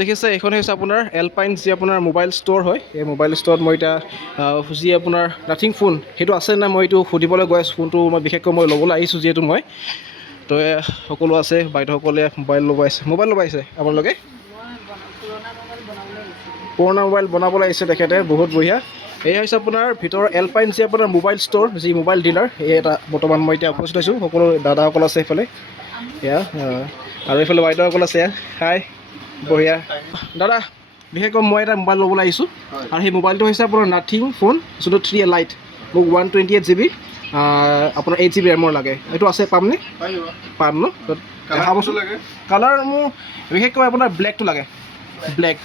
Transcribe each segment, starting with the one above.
দেখিছে এইখন হৈছে আপোনাৰ এলপাইন যি আপোনাৰ মোবাইল ষ্ট'ৰ হয়। এই মোবাইল ষ্ট'ৰত মই এতিয়া যি আপোনাৰ নাথিং ফোন সেইটো আছে নাই মই এইটো সুধিবলৈ গৈ আছোঁ। ফোনটো মই বিশেষকৈ মই ল'বলৈ আহিছোঁ যিহেতু মই তো সকলো আছে। বাইদেউসকলে মোবাইল ল'ব আহিছে আপোনালোকে পুৰণা মোবাইল বনাবলৈ আহিছে তেখেতে। বহুত বঢ়িয়া। এয়া হৈছে আপোনাৰ ভিতৰৰ এলপাইন যি আপোনাৰ মোবাইল ষ্ট'ৰ যি মোবাইল ডিলাৰ এই এটা বৰ্তমান মই এতিয়া উপস্থিত হৈছোঁ। সকলো দাদাসকল আছে এইফালে এয়া আৰু এইফালে বাইদেউসকল আছে। হাই বঢ়িয়া দাদা। বিশেষকৈ মই এটা মোবাইল ল'বলৈ আহিছোঁ আৰু সেই মোবাইলটো হৈছে আপোনাৰ নাথিং ফোন যোনটো 3 লাইট। মোক 128 GB আপোনাৰ 8 GB ৰেমৰ লাগে। এইটো আছে পামনে? পাম ন? দেখাবচোন। কালাৰ মোৰ বিশেষকৈ আপোনাৰ ব্লেকটো লাগে। ব্লেক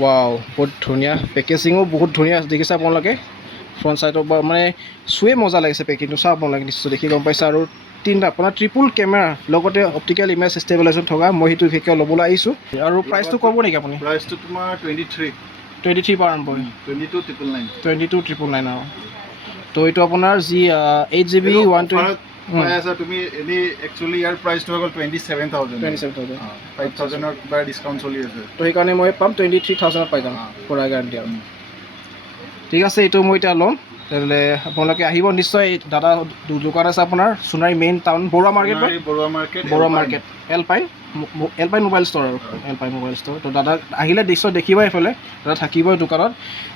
ৱাও বহুত ধুনীয়া। পেকেজিঙো বহুত ধুনীয়া দেখিছে আপোনালোকে। ফ্ৰণ্ট ছাইডৰ পৰা মানে চুৱে মজা লাগিছে পেকিংটো। চাওক আপোনালোকে নিশ্চয় দেখি গম পাইছে। আৰু তিনিটা আপোনাৰ ট্ৰিপুল কেমেৰা লগতে অপটিকেল ইমেজ ষ্টেবিলাইজেশ্যন থকা মই সেইটো বিশেষকৈ ল'বলৈ আহিছোঁ। আৰু প্ৰাইচটো ক'ব নেকি আপুনি? প্ৰাইচটো তোমাৰ 23 পৰা আৰম্ভ হয়। 22,999 আৰু তো এইটো আপোনাৰ যি 8 GB 120 তুমি এনেই একচুৱেলি ইয়াৰ প্ৰাইচটো হৈ গ'ল 27,000 5,000ৰ কিবা ডিছকাউণ্ট চলি আছে। তো সেইকাৰণে মই পাম 23,000 পাই যাম পুৰা গেৰাণ্টি আৰু। ঠিক আছে এইটো মই এতিয়া ল'ম। তেনেহ'লে আপোনালোকে আহিব নিশ্চয়। দাদা দোকান আছে আপোনাৰ Sonari main town Barua market Alpine mobile store আৰু এলপাইন মোবাইল ষ্ট'ৰ। তো দাদা আহিলে নিশ্চয় দেখিব এইফালে। দাদা থাকিবই দোকানত।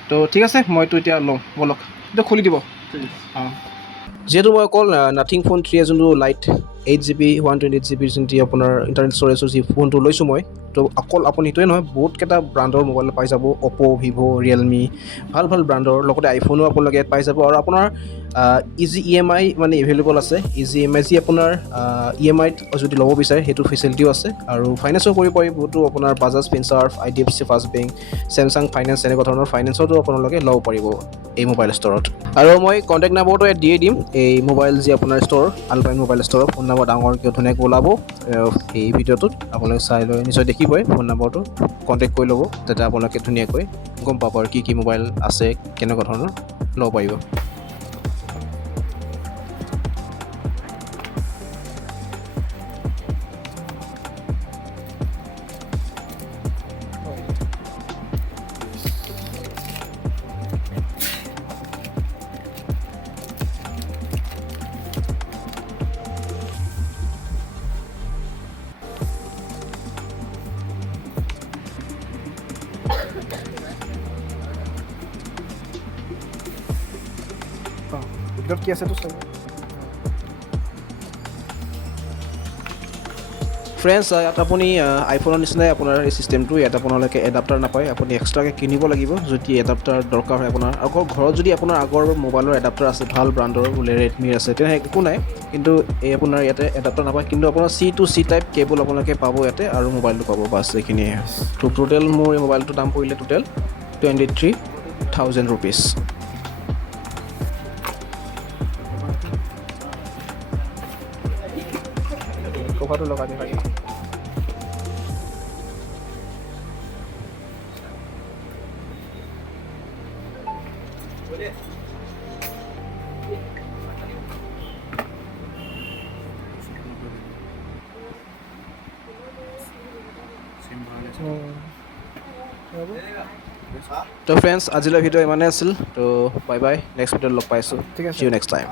তো ঠিক আছে মইতো এতিয়া ল'ম ব'লক। এইটো খুলি দিব। যিহেতু মই অকল নাথিং ফোন 3 যোনটো লাইট 8 GB 128 GB যোনটো আপোনাৰ ইণ্টাৰনেট ষ্ট'ৰেজৰ যি ফোনটো লৈছোঁ মই, তো অকল আপুনি সেইটোৱে নহয় বহুতকেইটা ব্ৰাণ্ডৰ মোবাইল পাই যাব। অ'প', ভিভ', ৰিয়েলমি ভাল ব্ৰাণ্ডৰ লগতে আইফোনো আপোনালোকে ইয়াত পাই যাব। আৰু আপোনাৰ ইজি EMI মানে এভেইলেবল আছে। ইজি EMI যি আপোনাৰ EMIত যদি ল'ব বিচাৰে সেইটো ফেচিলিটিও আছে। আৰু ফাইনেন্সো কৰিব পাৰি বহুতো আপোনাৰ Bajaj Finserv, IDFC first bank, Samsung finance এনেকুৱা ধৰণৰ ফাইনেন্সতো আপোনালোকে ল'ব পাৰিব এই মোবাইল ষ্ট'ৰত। আৰু মই কণ্টেক্ট নাম্বাৰটো ইয়াত দিয়ে দিম। এই মোবাইল যি আপোনাৰ ষ্ট'ৰ আলপাইন মোবাইল ষ্ট'ৰৰ ফোন নম্বৰ ডাঙৰকৈ ধুনীয়াকৈ ওলাব এই ভিডিঅ'টোত। আপোনালোকে চাই লৈ নিশ্চয় দেখিবই ফোন নম্বৰটো। কণ্টেক্ট কৰি ল'ব যাতে আপোনালোকে ধুনীয়াকৈ গম পাব আৰু কি মোবাইল আছে কেনেকুৱা ধৰণৰ ল'ব পাৰিব। ভিতৰত কি আছেতো চাই ফ্ৰেণ্ডছ। ইয়াত আপুনি আইফোনৰ নিচিনাই আপোনাৰ এই চিষ্টেমটো। ইয়াত আপোনালোকে এডাপ্টাৰ নাপায়। আপুনি এক্সট্ৰাকৈ কিনিব লাগিব যদি এডাপ্টাৰ দৰকাৰ হয় আপোনাৰ। আকৌ ঘৰত যদি আপোনাৰ আগৰ মোবাইলৰ এডাপ্টাৰ আছে ভাল ব্ৰাণ্ডৰ বোলে ৰেডমিৰ আছে তেনে একো নাই। কিন্তু এই আপোনাৰ ইয়াতে এডাপ্টাৰ নাপায়। কিন্তু আপোনাৰ C to C type cable আপোনালোকে পাব ইয়াতে আৰু মোবাইলটো পাব বাছ এইখিনিয়ে। তো টোটেল মোৰ এই মোবাইলটোৰ দাম পৰিলে টোটেল 23,000 ৰুপিজ। কভাৰটো লগাই দিম। তো ফ্ৰেণ্ডছ আজিলৈ ভিডিঅ' ইমানেই আছিল। তো বাই বাই। নেক্সট ভিডিঅ'ত লগ পাইছোঁ। ঠিক আছে, see you next time.